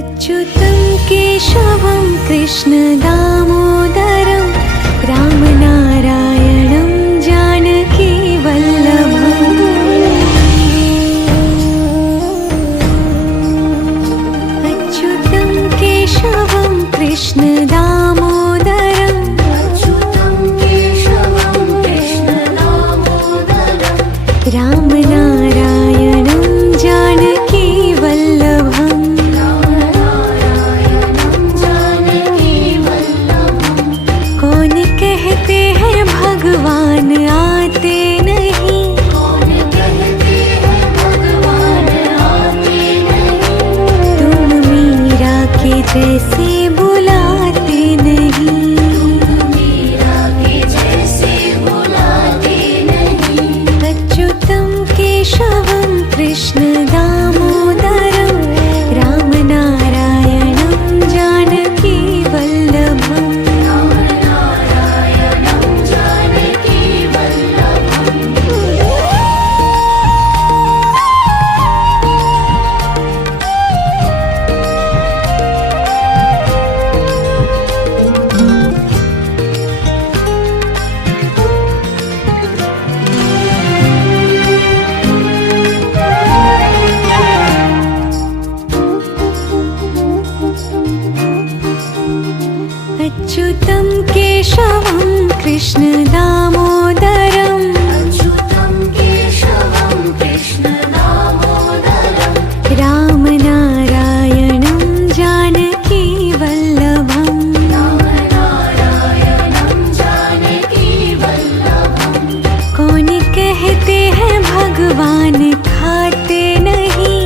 अच्युतं केशवं कृष्ण दामोदरं रामनारायणं जानकी वल्लभम्। अच्युतं केशवं कृष्ण दामोदरं रामनारायणं जानकी वल्लभम्। कौन कहते हैं भगवान आते नहीं, तुम मीरा के जैसे बुलाते नहीं। अच्युतं केशवं कृष्ण दामोदरं रामनारायणं जानकी वल्लभम्। अच्युतं केशवं कृष्ण दामोदरं रामनारायणं जानकी वल्लभम्। कौन कहते हैं भगवान खाते नहीं,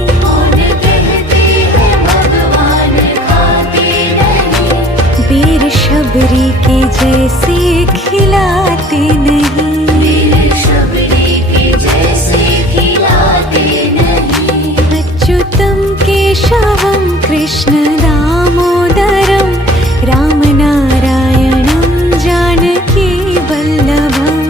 वीर शबरी के जैसे खिलाते नहीं। अच्युतं केशवं कृष्ण दामोदरं रामनारायणं जानकी वल्लभम्।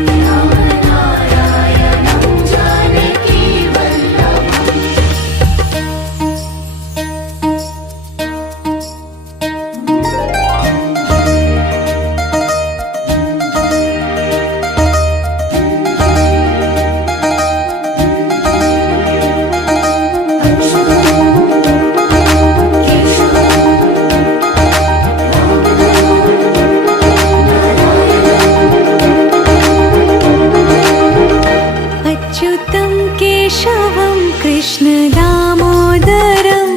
अच्युतं केशवं कृष्ण दामोदरं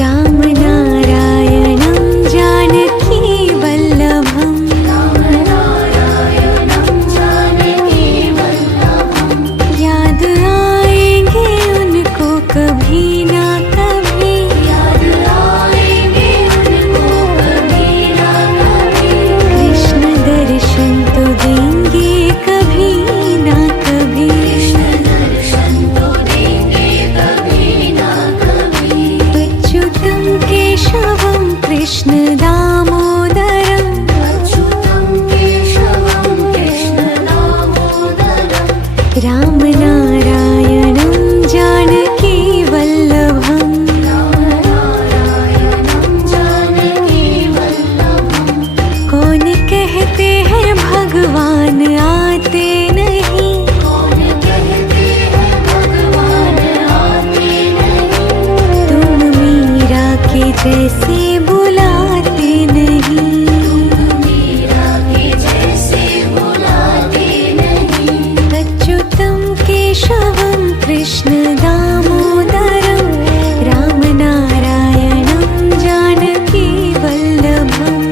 रामनारायणं जानकी वल्लभम्। याद आएंगे उनको कभी ना कभी, कृष्ण दर्शन तो देंगे कभी ना कभी। अच्युतं केशवं कृष्ण दामोदरं रामनारायणं जानकी वल्लभम्। कौन कहते हैं भगवान आते नहीं, तुम मीरा के जैसे बुलाते नहीं। अच्युतं केशवं कृष्ण दामोदरं रामनारायणं जानकी वल्लभम्।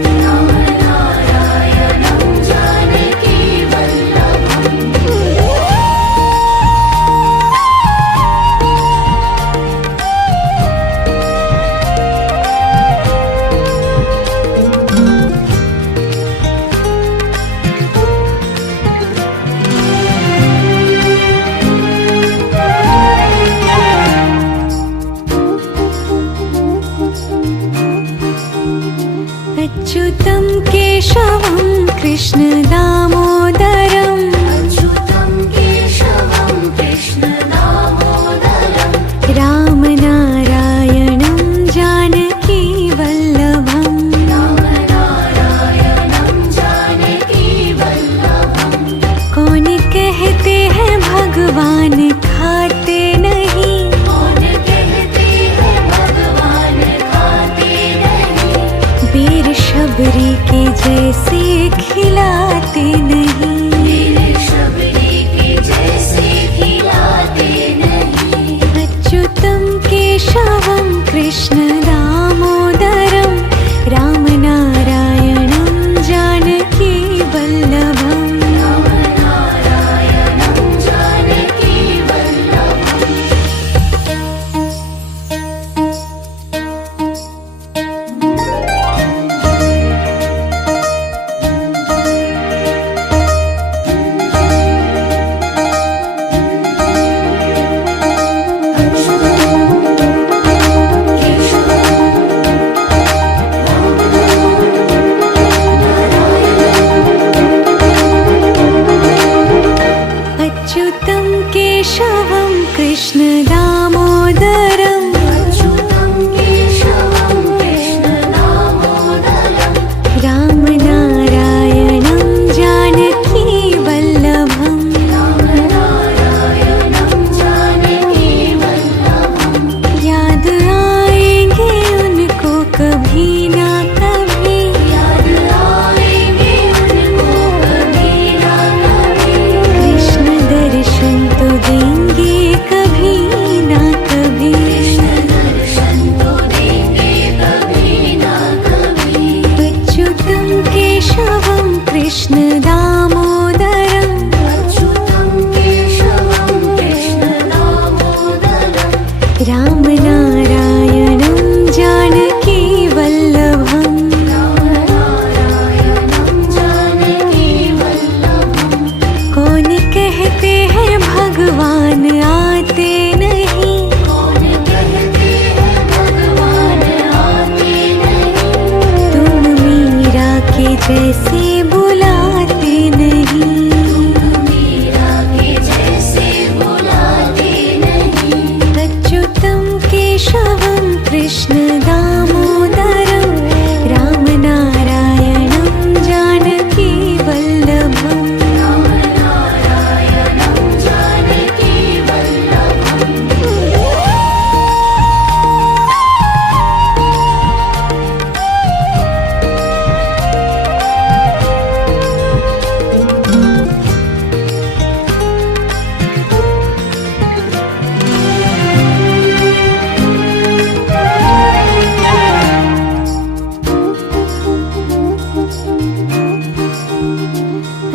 अच्युतं केशवं कृष्ण दामोदरं अच्युतं केशवं कृष्ण दामोदरं कृष्ण दामोदरं रामनारायणं जानकी वल्लभम् अच्युतं केशवं कृष्ण दामोदरं रामनारायणं जानकी वल्लभम् याद आएंगे उनको कभी ना कभी कृष्ण दर्शन तो देंगे कभी ना कभी अच्युतं केशवं कृष्ण दामोदरं रामनारायणं जानकी वल्लभम् कौन कहते हैं भगवान आते नहीं तुम मीरा के जैसे बुलाते नहीं अच्युतं केशवं कृष्ण दामोदरं रामनारायणं जानकी वल्लभम्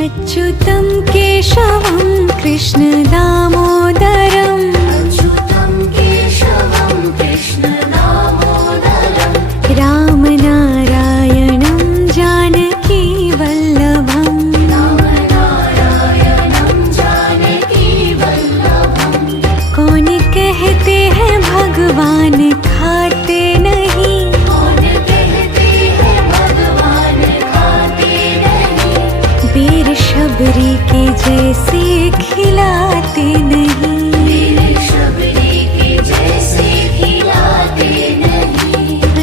अच्युतं केशवं कृष्ण दामोदरं रामनारायणं जानकी वल्लभम् कौन कहते हैं भगवान खाते नहीं वीर शबरी के जैसे खिलाते नहीं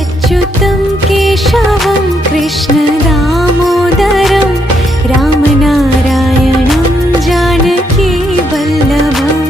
अच्युतं केशवं कृष्ण दामोदरं रामनारायणं जानकी वल्लभम्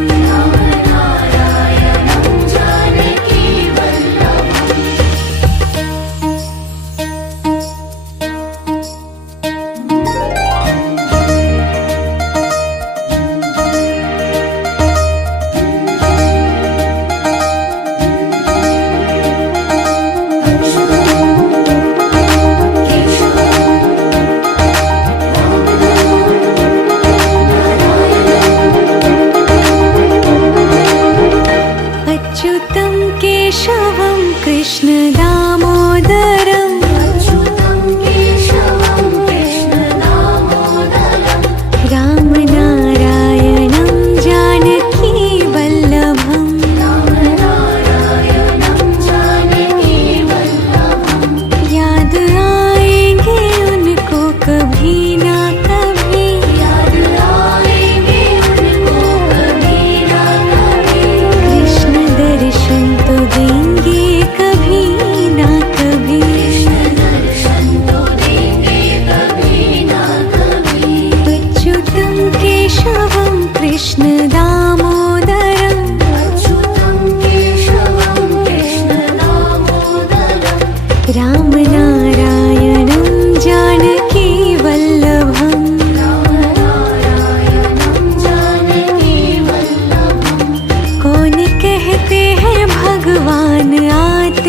अच्युतं केशवं कृष्ण दामोदरं रामनारायणं जानकी वल्लभम् याद आएंगे उनको कभी ना कभी कृष्ण दर्शन तो देंगे कभी ना कभी अच्युतं केशवं कृष्ण दामोदरं रामनारायणं जानकी वल्लभम् कौन कहते हैं भगवान आते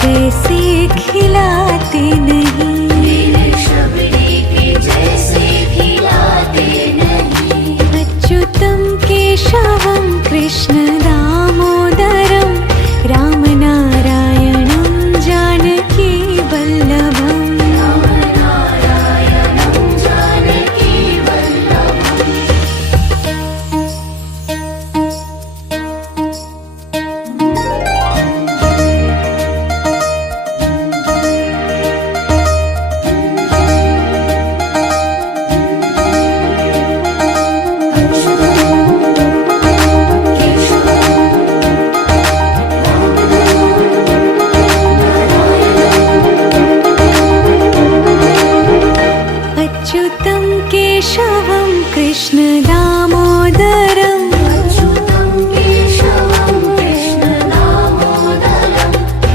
जैसे खिलाते नहीं, वीर शबरी के जैसे खिलाते नहीं। अच्युतं केशवं कृष्ण दामोदरं रामनारायणं जानकी वल्लभम्। रामनारायणं जानकी वल्लभम्। अच्युतं केशवं कृष्ण दामोदरं अच्युतं केशवं कृष्ण दामोदरं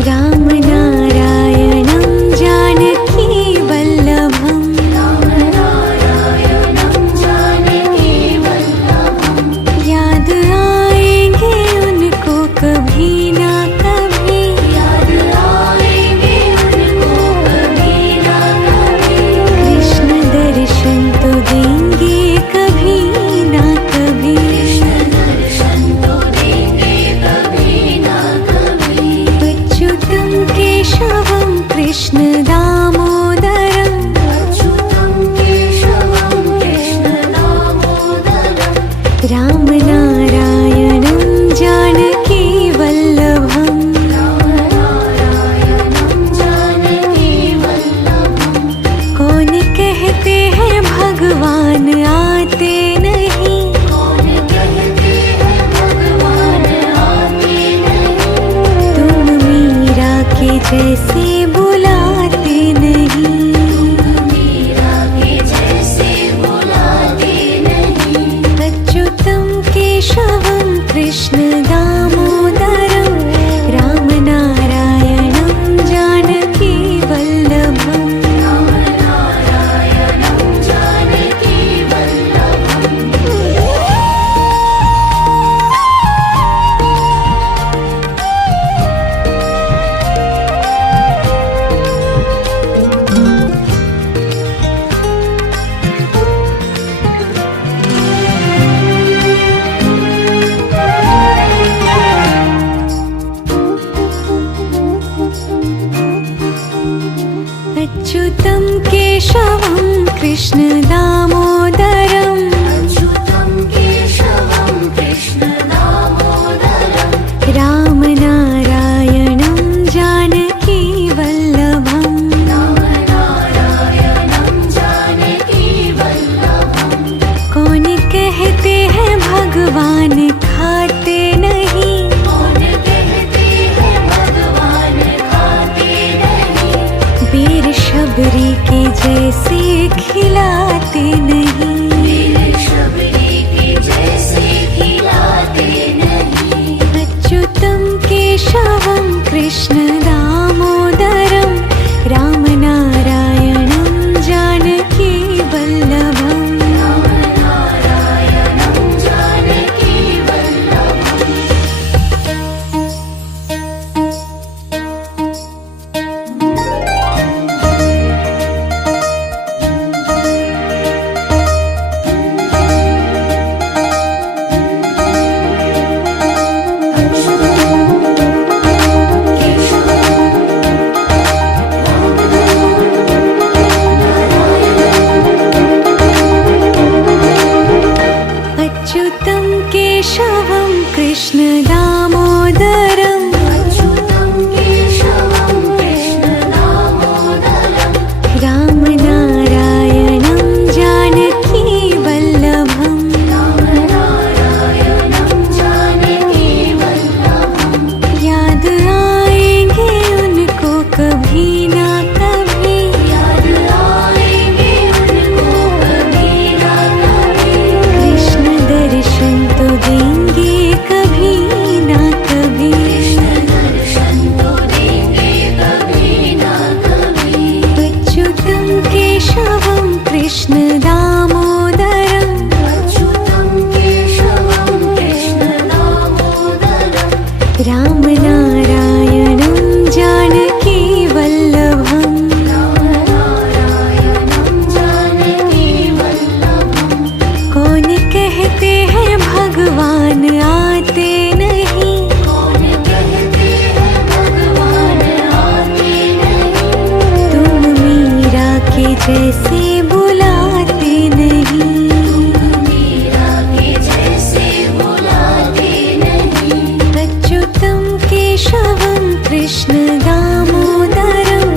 रामनारायणं जानकी वल्लभम्। रामनारायणं जानकी वल्लभम्। याद आएंगे उनको कभी ना कभी, याद आएंगे उनको कभी ना कभी। कृष्ण दर्शन तो देंगे कभी ना कभी। कृष्ण दर्शन तो देंगे कभी ना कभी। अच्युतं केशवं कृष्ण दामोदरं अच्युतं केशवं कृष्ण दामोदरं रामनारायणं जानकी वल्लभम्। रामनारायणं जानकी वल्लभम्। कौन कहते हैं भगवान आते नहीं, कौन कहते हैं भगवान आते नहीं। तुम मीरा के जैसे बुलाते नहीं। मीरा के जैसे बुलाते नहीं। अच्युतं केशवं कृष्ण दामोदरं रामनारायणं जानकी वल्लभम्। रामनारायणं जानकी वल्लभम्। अच्युतं केशवं कृष्ण दामोदरं अच्युतं केशवं कृष्ण दामोदरं रामनारायणं जानकी वल्लभम्। रामनारायणं जानकी वल्लभम्। कौन कहते हैं भगवान खाते नहीं, कौन कहते हैं भगवान खाते नहीं। वीर शबरी के जैसे खिलाते नहीं। वीर शबरी के जैसे खिलाते नहीं। अच्युतं केशवं कृष्ण दामोदरं रामनारायणं जानकी वल्लभम्। रामनारायणं जानकी वल्लभम्। अच्युतं केशवं कृष्ण दामोदरं अच्युतं केशवं कृष्ण दामोदरं रामनारायणं जानकी वल्लभम्। रामनारायणं जानकी वल्लभम्। याद आएंगे उनको कभी ना कभी, याद आएंगे उनको कभी ना कभी। कृष्ण दर्शन तो देंगे कभी ना कभी। कृष्ण दर्शन तो देंगे कभी ना कभी। अच्युतं केशवं कृष्ण दामोदरं अच्युतं केशवं कृष्ण दामोदरं रामनारायणं जानकी जैसे बुलाते नहीं। मीरा के जैसे बुलाते नहीं। अच्युतं केशवं कृष्ण दामोदरं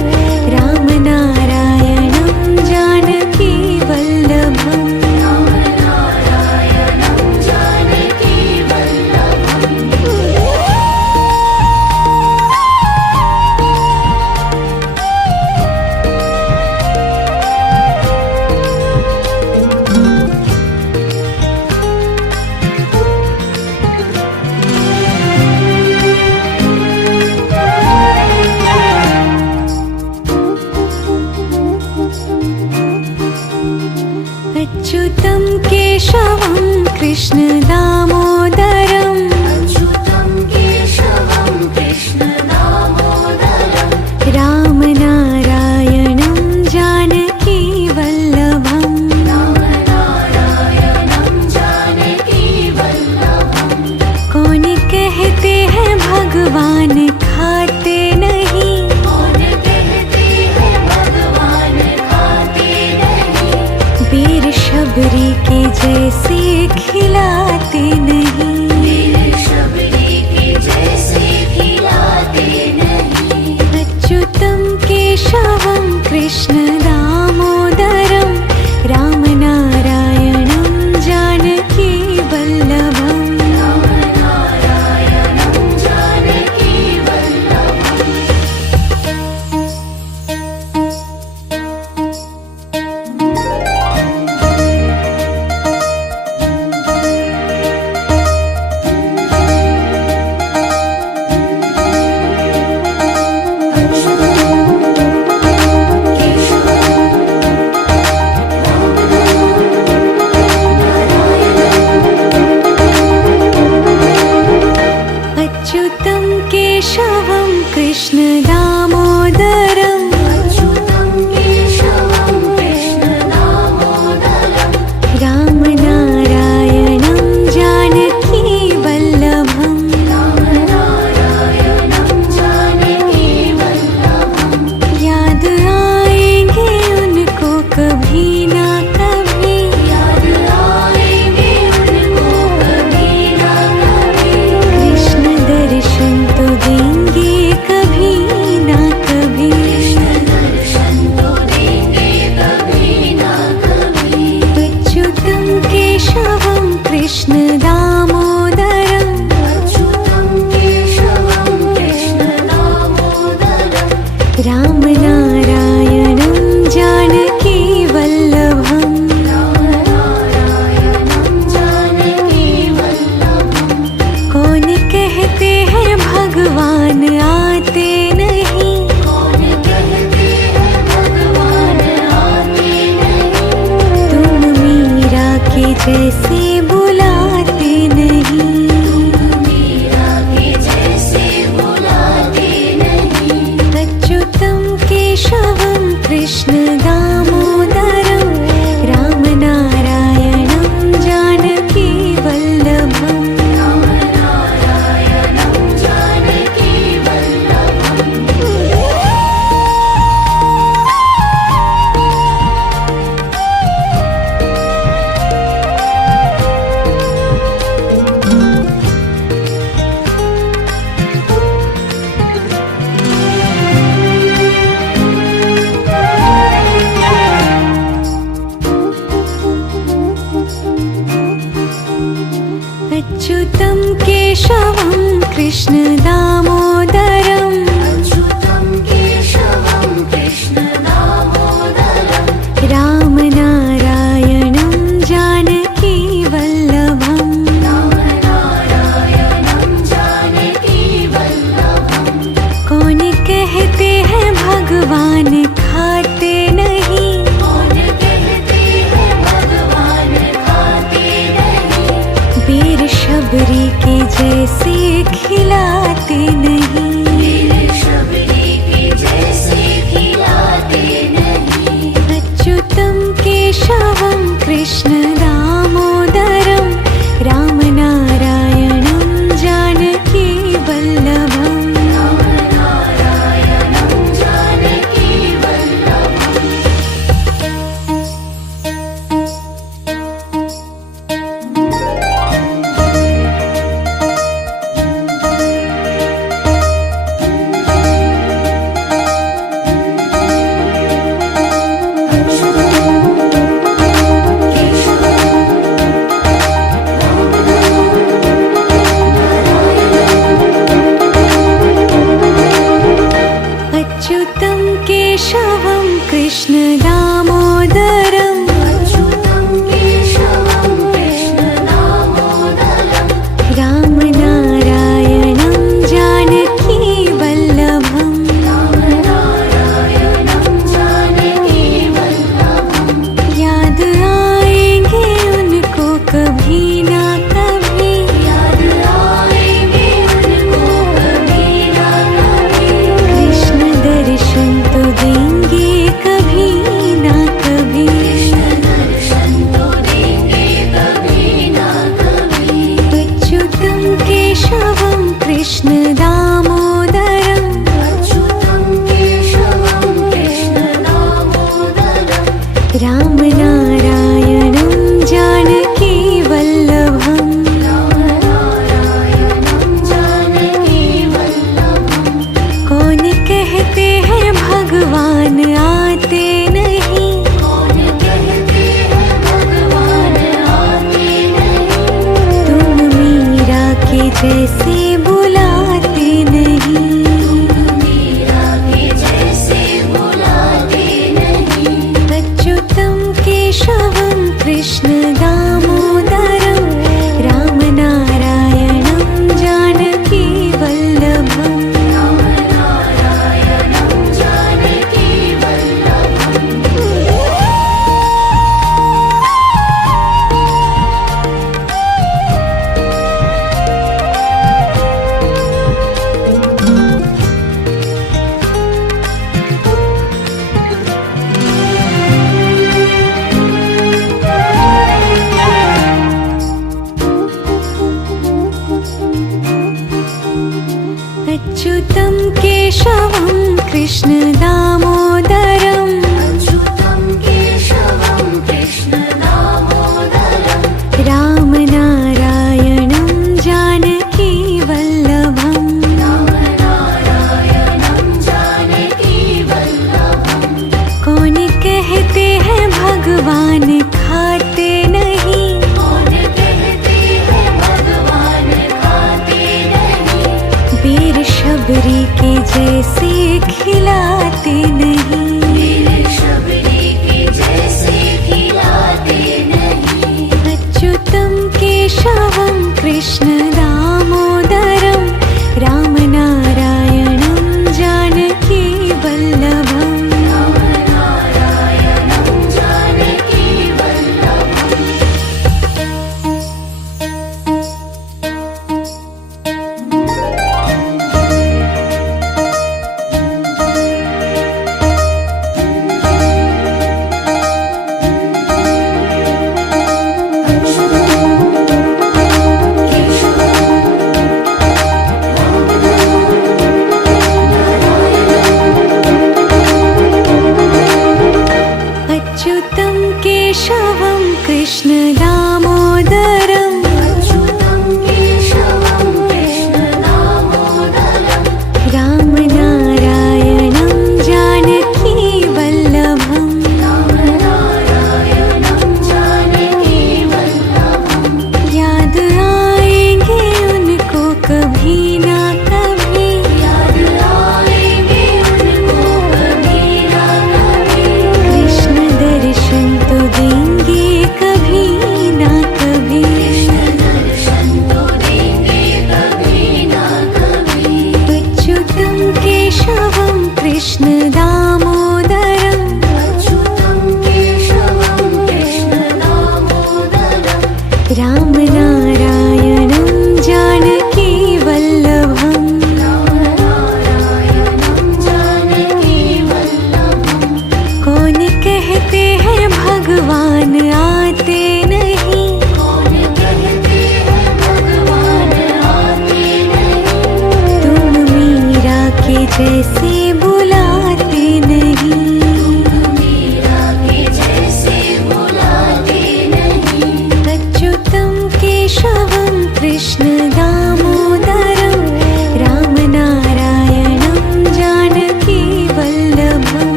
रामनारायणं जानकी वल्लभम्। रामनारायणं जानकी वल्लभम्। अच्युतं केशवं कृष्ण दामोदरं अच्युतं केशवं कृष्ण दामोदरं। रामनारायणं जानकी वल्लभम्। रामनारायणं जानकी वल्लभम्। कौन कहते हैं भगवान खाते नहीं। कौन कहते हैं भगवान खाते नहीं। वीर शबरी के जैसे खिलाते नहीं। वीर शबरी के जैसे खिलाते नहीं। अच्युतं केशवं कृष्ण दामोदरं रामनारायणं जानकी वल्लभम्। रामनारायणं जानकी वल्लभम्। अच्युतं केशवं कृष्ण दामोदरं अच्युतं केशवं कृष्ण दामोदरं। रामनारायणं जानकी वल्लभम्। रामनारायणं जानकी वल्लभम्। याद आएंगे उनको कभी ना कभी। याद आएंगे उनको कभी ना कभी। कृष्ण दर्शन तो देंगे कभी ना कभी। कृष्ण दर्शन तो देंगे कभी ना कभी। अच्युतं केशवं कृष्ण दामोदरं अच्युतं केशवं कृष्ण दामोदरं। रामनारायणं जानकी वल्लभम्। रामनारायणं जानकी वल्लभम्। कौन कहते हैं भगवान आते नहीं। कौन कहते हैं भगवान आते नहीं। तुम मीरा के जैसे बुलाते नहीं। मीरा के जैसे बुलाते नहीं। अच्युतं केशवं कृष्ण दामोदरं रामनारायणं जानकी वल्लभम्। रामनारायणं जानकी वल्लभम्। अच्युतं केशवं कृष्ण दामोदरं अच्युतं केशवं कृष्ण दामोदरं। रामनारायणं जानकी वल्लभम्। रामनारायणं जानकी वल्लभम्। कौन कहते हैं भगवान खाते नहीं। कौन कहते हैं भगवान खाते नहीं। वीर शबरी के जैसे खिलाते नहीं। वीर शबरी के जैसे खिलाते नहीं। अच्युतं केशवं कृष्ण दामोदरं रामनारायणं जानकी वल्लभम्। रामनारायणं जानकी वल्लभम्। केशवं कृष्ण दामोदरम् अच्युतं केशवं कृष्ण दामोदरम् रामनारायणं जानकी वल्लभम् रामनारायणं जानकी वल्लभम् याद आएंगे उनको कभी ना कभी याद आएंगे उनको कभी ना कभी कृष्ण दर्शन तो देंगे कभी ना कभी कृष्ण दर्शन तो देंगे कभी ना कभी अच्युतं केशवं कृष्ण दामोदरम् अच्युतं केशवं कृष्ण दामोदरम् रामनारायणं जानकी वल्लभम् रामनारायणं जानकी वल्लभम् कौन कहते हैं भगवान आते नहीं कौन कहते हैं भगवान आते नहीं तुम मीरा के जैसे बुलाते नहीं मीरा के जैसे बुलाते नहीं अच्युतं केशवं कृष्ण दामोदरम् रामनारायणं जानकी वल्लभम् रामनारायणं जानकी वल्लभम् अच्युतं केशवं कृष्ण दामोदरम् अच्युतं केशवं कृष्ण दामोदरम् रामनारायणं जानकी वल्लभम् रामनारायणं जानकी वल्लभम् कौन कहते हैं भगवान खाते नहीं कौन कहते हैं भगवान खाते नहीं वीर शबरी के जैसे खिलाते नहीं वीर शबरी के जैसे खिलाते नहीं अच्युतं केशवं कृष्ण दामोदरम् रामनारायणं जानकी वल्लभम् रामनारायणं जानकी वल्लभम्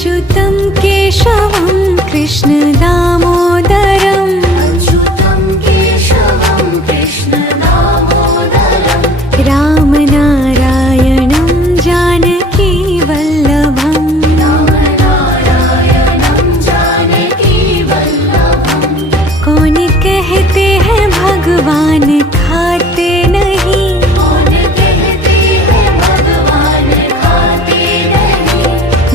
अच्युतं केशवं कृष्ण दामोदरम् अच्युतं केशवं कृष्ण दामोदरं रामनारायणं जानकी वल्लभम् रामनारायणं जानकी वल्लभं कौन कहते हैं भगवान खाते नहीं कौन कहते हैं भगवान खाते नहीं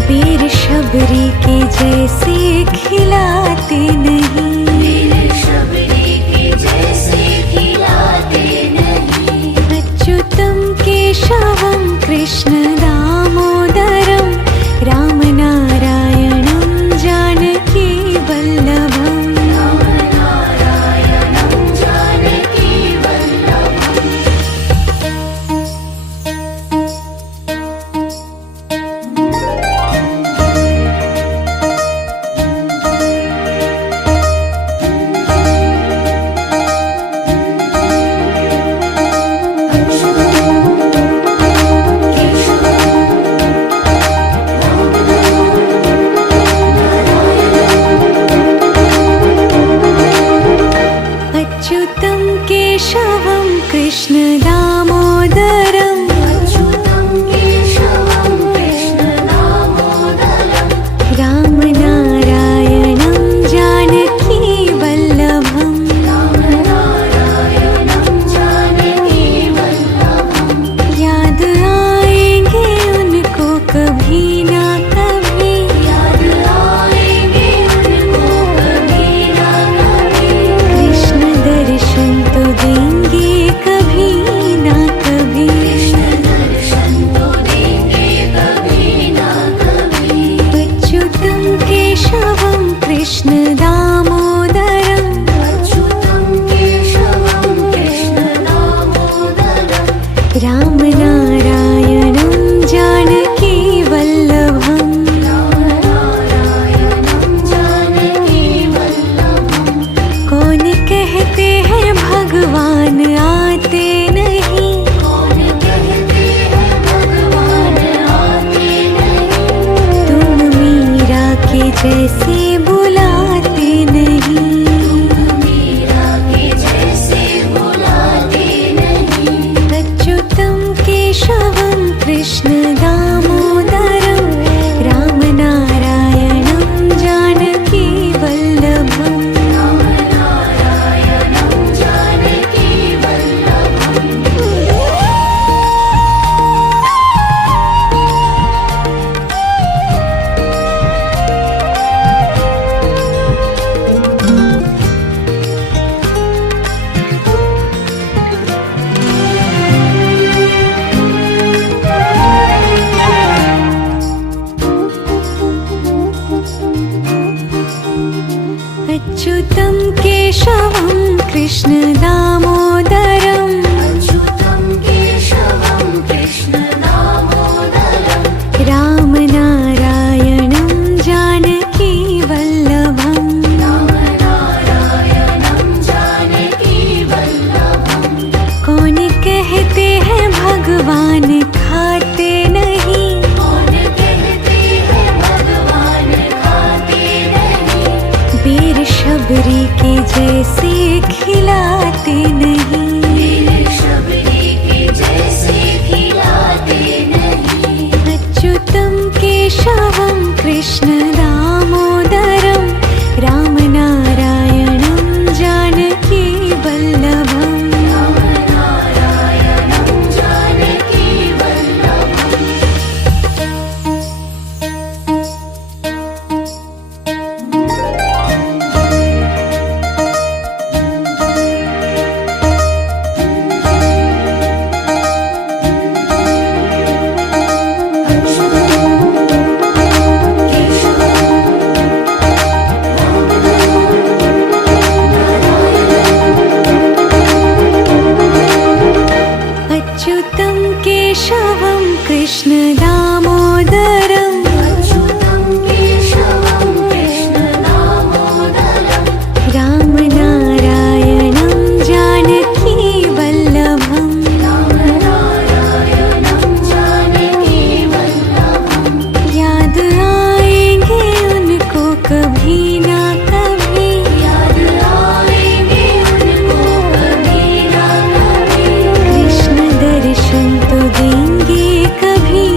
वीर शबरी के जैसे खिलाते नहीं वीर शबरी के जैसे खिलाते नहीं अच्युतं केशवं कृष्ण दामोदरं रामनारायणं जानकी वल्लभम् रामनारायणं जानकी वल्लभम् अच्युतं केशवं कृष्ण दामोदरम् अच्युतं केशवं कृष्ण दामोदरं रामनारायणं जानकी वल्लभम् रामनारायणं जानकी वल्लभं याद आएंगे उनको कभी ना कभी याद आएंगे उनको कभी ना कभी कृष्ण दर्शन तो देंगे कभी ना कभी कृष्ण दर्शन तो देंगे कभी ना कभी अच्युतं केशवं कृष्ण दामोदरम् अच्युतं केशवं कृष्ण दामोदरं रामनारायणं जानकी वल्लभम् रामनारायणं जानकी वल्लभं कौन कहते हैं भगवान आते नहीं कौन कहते हैं भगवान आते नहीं तुम मीरा के जैसे बुलाते नहीं मीरा के जैसे बुलाते नहीं अच्युतं केशवं कृष्ण दामोदरं रामनारायणं जानकी वल्लभम् रामनारायणं जानकी वल्लभम् अच्युतं केशवं कृष्ण दामोदरम् अच्युतं केशवं कृष्ण दामोदरं रामनारायणं जानकी वल्लभम् रामनारायणं जानकी वल्लभं कौन कहते हैं भगवान खाते नहीं कौन कहते हैं भगवान खाते नहीं वीर शबरी के जैसे खिलाते नहीं वीर शबरी के जैसे खिलाते नहीं अच्युतं केशवं कृष्ण दामोदरं रामनारायणं जानकी वल्लभम् रामनारायणं जानकी वल्लभम् केशवं कभी ना कभी। याद आएंगे उनको कभी ना कभी। कृष्ण दर्शन तो देंगे कभी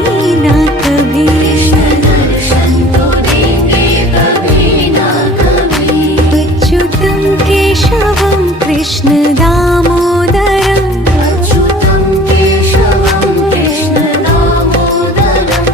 ना कभी। कृष्ण दर्शन तो देंगे कभी ना कभी। अच्युतं केशवं कृष्ण दामोदरं। अच्युतं केशवं कृष्ण दामोदरं।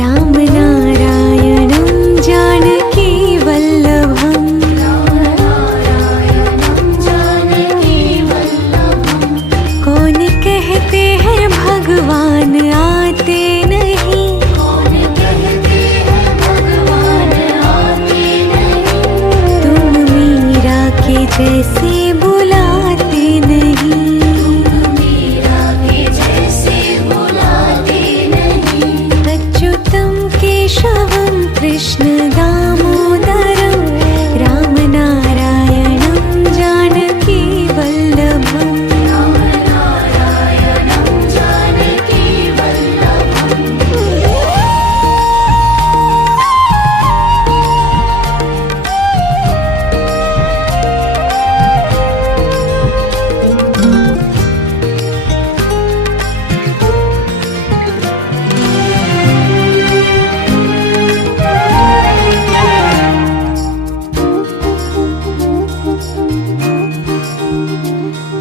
रामनारायणं जानकी वल्लभम्। रामनारायणं जानकी वल्लभम्। कौन कहते हैं भगवान आते नहीं। कौन कहते हैं भगवान आते नहीं। तुम मीरा के जैसे बुलाते नहीं। मीरा के जैसे बुलाते नहीं। अच्युतं केशवं कृष्ण दामोदरं। रामनारायणं जानकी वल्लभम्। रामनारायणं जानकी वल्लभम्।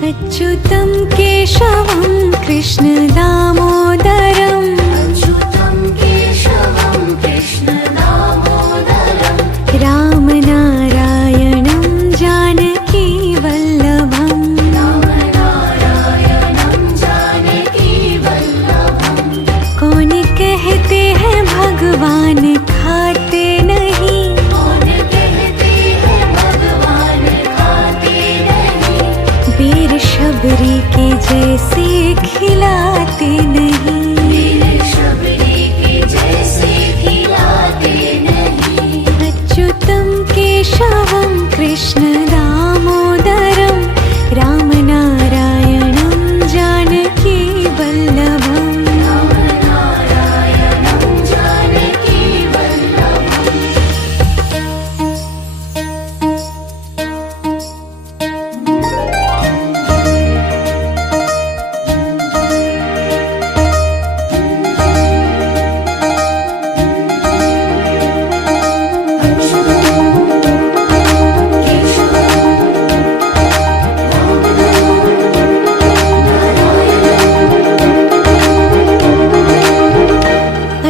अच्युतं केशवं कृष्ण दामोदरं। अच्युतं केशवं कृष्ण दामोदरं। रामनारायणं जानकी वल्लभम्। रामनारायणं जानकी वल्लभम्। कौन कहते हैं भगवान खाते नहीं। कौन कहते हैं भगवान खाते नहीं। वीर शबरी के जैसे खिलाते नहीं। वीर शबरी के जैसे खिलाते नहीं। अच्युतं केशवं कृष्ण दामोदरं। रामनारायणं जानकी वल्लभम्। रामनारायणं जानकी वल्लभम्।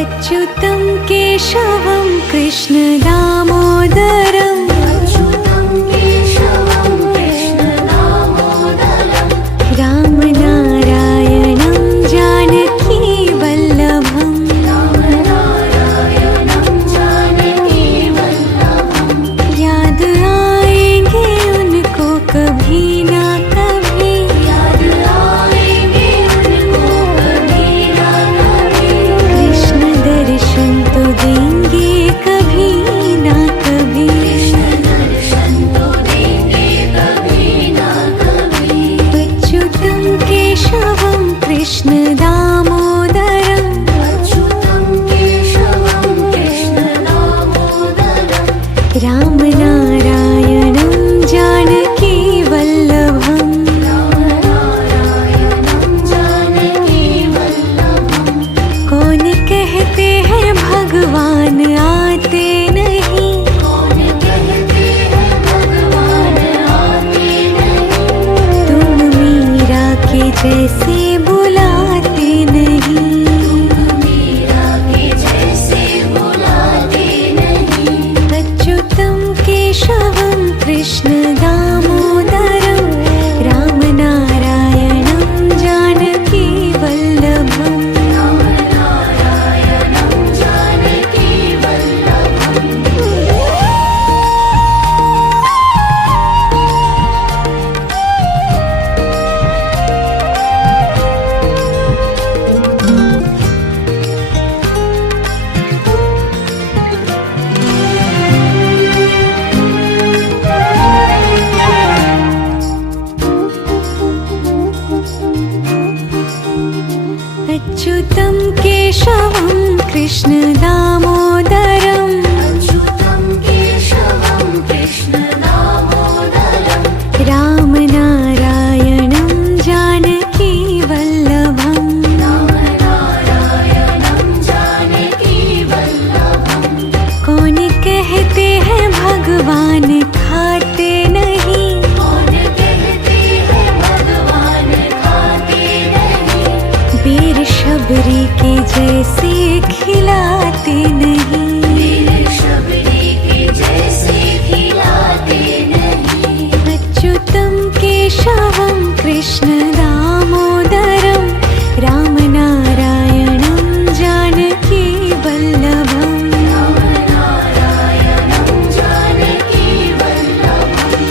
अच्युतं केशवं कृष्ण दामोदरं। अच्युतं केशवं कृष्ण दामोदरं। रामनारायणं जानकी वल्लभम्। रामनारायणं जानकी वल्लभम्। याद आएंगे उनको कभी ना कभी। याद आएंगे उनको कभी ना कभी। कृष्ण दर्शन तो देंगे कभी ना कभी। कृष्ण दर्शन तो देंगे कभी ना कभी। अच्युतं केशवं कृष्ण दामोदरं। अच्युतं केशवं कृष्ण दामोदरं। रामनारायणं जानकी वल्लभम्। रामनारायणं जानकी वल्लभम्। कौन कहते हैं भगवान आते नहीं। कौन कहते हैं भगवान आते नहीं। तुम मीरा के जैसे बुलाते नहीं। मीरा के जैसे बुलाते नहीं। अच्युतं केशवं कृष्ण दामोदरं। रामनारायणं जानकी वल्लभम्। रामनारायणं जानकी वल्लभम्। अच्युतं केशवं कृष्ण दामोदरं। अच्युतं केशवं भगवान खाते नहीं, कौन कहते हैं भगवान खाते नहीं, बेर शबरी के जैसे खिलाते नहीं। बेर शबरी के जैसे खिलाते नहीं। अच्युतम केशवम कृष्ण दामोदरम राम नारायणं जानकी वल्लभम। राम नारायणं जानकी वल्लभम्।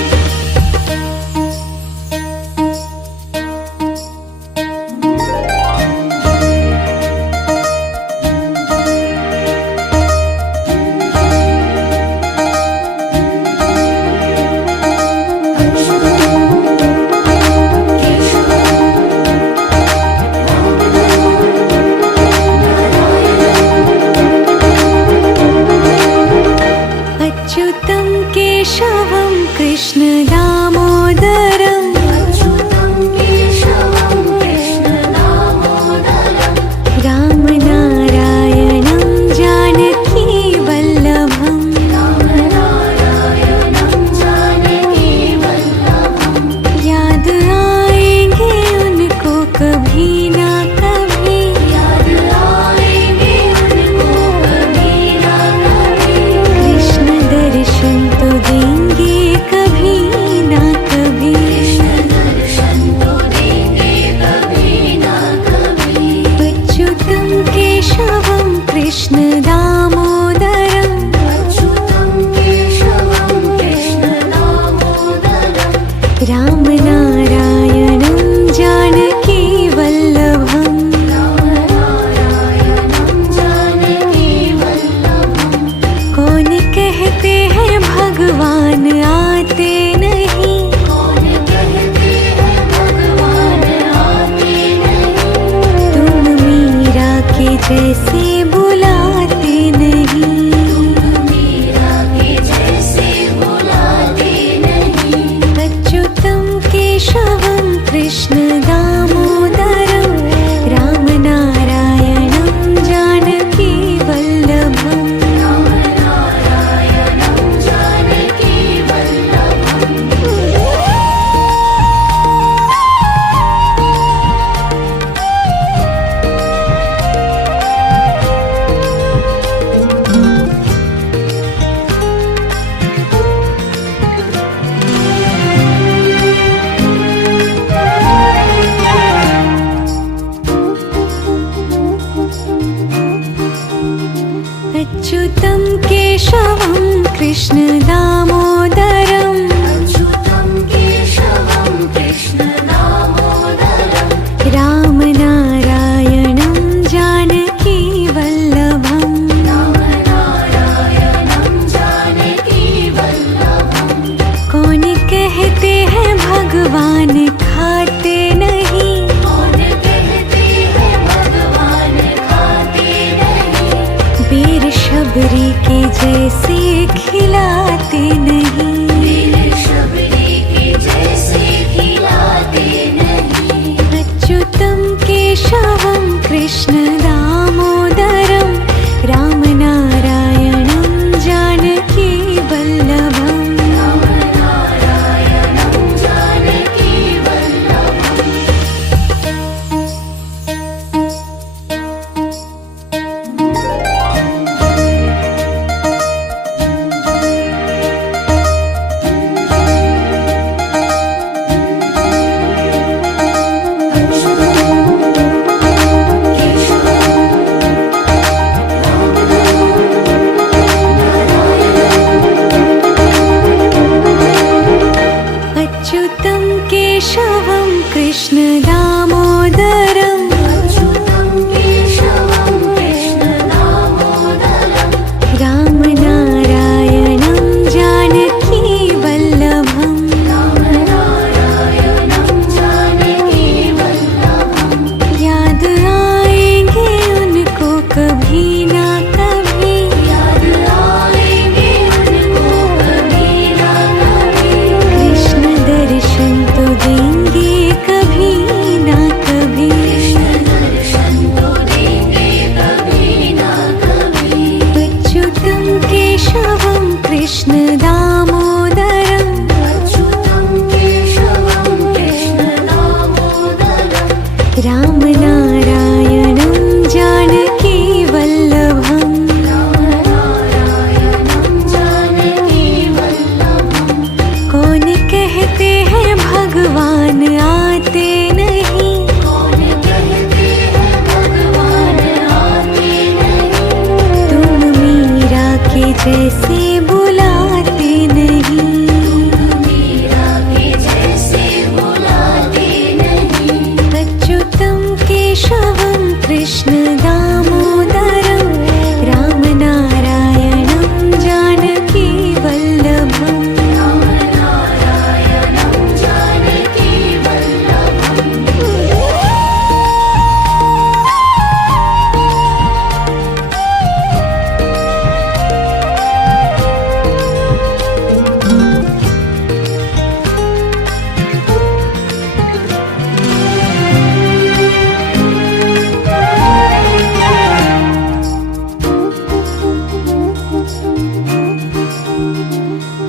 अच्युतं केशवं कृष्ण दामोदरं अच्युतं केशवं कृष्ण दामोदरम्। राम नारायणं जानकी वल्लभम। राम नारायणं जानकी वल्लभम्। याद आएंगे उनको कभी ना कभी, याद आएंगे उनको कभी ना कभी। कृष्ण दर्शन तो देंगे कभी ना कभी। कृष्ण दर्शन तो देंगे कभी ना कभी। अच्युतं केशवं कृष्ण दामोदरं अच्युतं केशवं कृष्ण दामोदरम्। राम नारायणं जानकी वल्लभम। राम नारायणं जानकी वल्लभम्। कौन कहते हैं भगवान आते नहीं, कौन कहते हैं भगवान आते नहीं, तुम मीरा के जैसे बुलाते नहीं। तुम मीरा के जैसे बुलाते नहीं। अच्युतं केशवं कृष्ण दामोदरं राम नारायणं जानकी वल्लभम। राम नारायणं जानकी वल्लभम्। अच्युतं केशवं कृष्ण दामोदरं अच्युतं केशवं कृष्ण दामोदरम्। राम नारायणं जानकी वल्लभम। राम नारायणं जानकी वल्लभम्। कौन कहते हैं भगवान खाते नहीं, कौन कहते हैं भगवान खाते नहीं, बेर शबरी के जैसे खिलाते नहीं। बेर शबरी के जैसे खिलाते नहीं। अच्युतं केशवं कृष्ण दामोदरं राम नारायणं जानकी वल्लभम। राम नारायणं जानकी वल्लभम्। केशवं केशवं कृष्ण दामोदरम् अच्युतं केशवं कृष्ण दामोदरम् रामनारायणं जानकी वल्लभम् रामनारायणं जानकी वल्लभम् कौन कहते हैं भगवान आते नहीं कौन कहते हैं भगवान आते नहीं तुम मीरा के जैसे बुलाते नहीं मीरा के जैसे बुलाते नहीं अच्युतं केशवं कृष्ण दामोदरं रामनारायणं जानकी वल्लभम् रामनारायणं जानकी वल्लभम्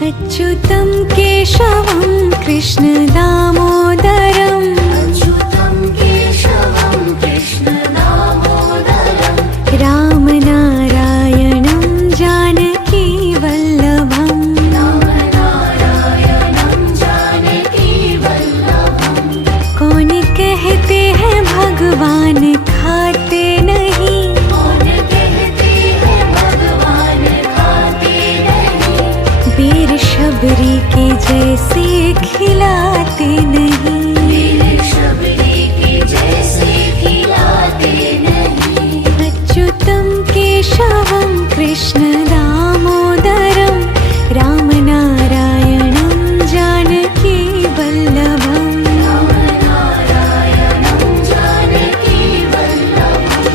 अच्युतं केशवं कृष्ण दामोदरम् अच्युतं केशवं कृष्ण दामोदरम् रामनारायणं जानकी वल्लभम् रामनारायणं जानकी वल्लभम् कौन कहते हैं भगवान खाते नहीं कौन कहते हैं भगवान खाते नहीं वीर शबरी के जैसे खिलाते नहीं वीर शबरी के जैसे खिलाते नहीं अच्युतं केशवं कृष्ण दामोदरं रामनारायणं जानकी वल्लभम् रामनारायणं जानकी वल्लभम्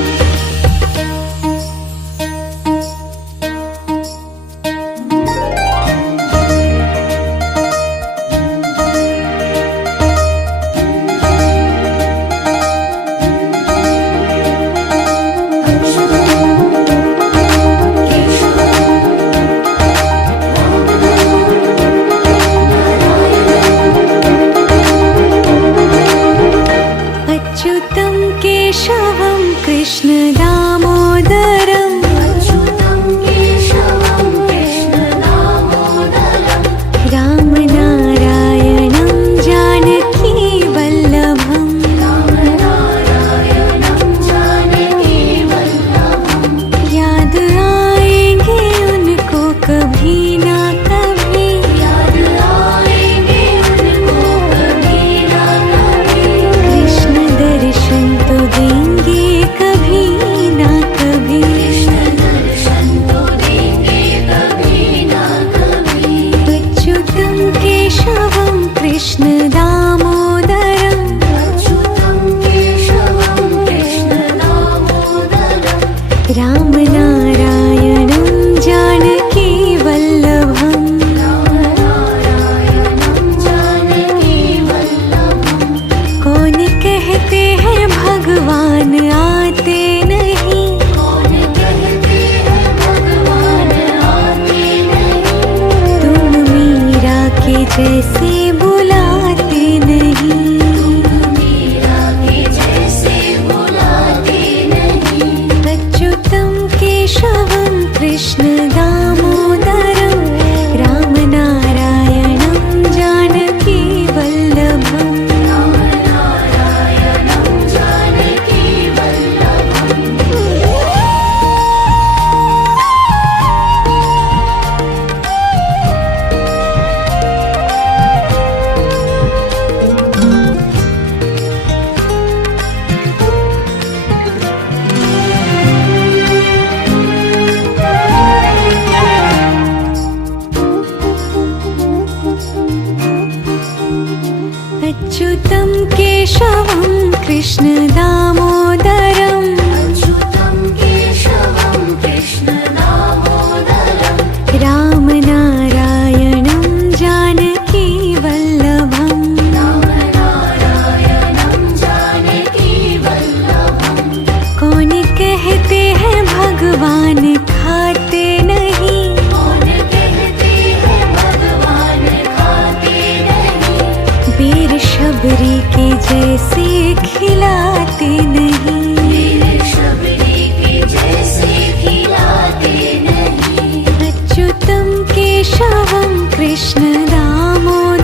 अच्युतं केशवं कृष्ण दामोदरम् अच्युतं केशवं कृष्ण दामोदरम् रामनारायणं जानकी वल्लभम् रामनारायणं जानकी वल्लभम् याद आएंगे उनको कभी ना कभी याद आएंगे उनको कभी ना कभी कृष्ण दर्शन तो देंगे कभी ना कभी कृष्ण दर्शन तो देंगे कभी ना कभी अच्युतं केशवं कृष्ण दामोदरम् अच्युतं केशवं कृष्ण दामोदरम् रामनारायणं जानकी वल्लभम् रामनारायणं जानकी वल्लभम् कौन कहते हैं भगवान आते नहीं कौन कहते हैं भगवान आते नहीं तुम मीरा के जैसे बुलाते नहीं मीरा के जैसे बुलाते नहीं अच्युतं केशवं कृष्ण दामोदरं रामनारायणं जानकी वल्लभम् रामनारायणं जानकी वल्लभम् अच्युतं केशवं कृष्ण दामोदरम् अच्युतं केशवं कृष्ण दामोदरम् रामनारायणं जानकी वल्लभम् रामनारायणं जानकी वल्लभम् कौन कहते हैं भगवान खाते नहीं अच्युतं केशवं कृष्ण दामोदरम्